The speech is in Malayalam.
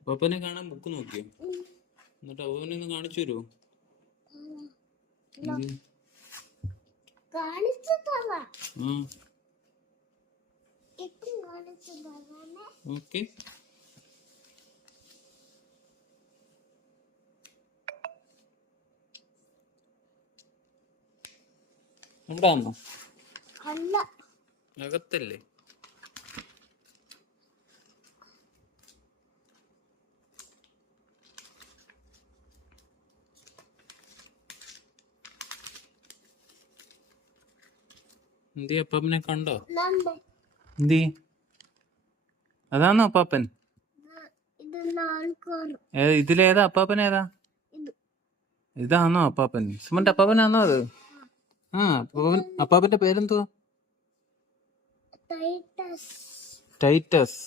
അപ്പാപ്പനെ കാണാൻ ബുക്ക് നോക്കിയോ? എന്നിട്ട് അപ്പാപ്പനെ ഒന്ന് കാണിച്ചു തരുമോ? ഓക്കെ. ഇവിടെ ആണോ? അകത്തല്ലേ? എന്തി അപ്പാപ്പനെ കണ്ടോ? എന്തി അതാണോ അപ്പാപ്പൻ? ഇതിലേതാ അപ്പാപ്പൻ? ഏതാ ഇതാണോ അപ്പാപ്പൻ? സുമന്റെ അപ്പാപ്പനാണോ അത്? ആ അപ്പാപ്പന്റെ പേരെന്തുവാ? ടൈറ്റസ്.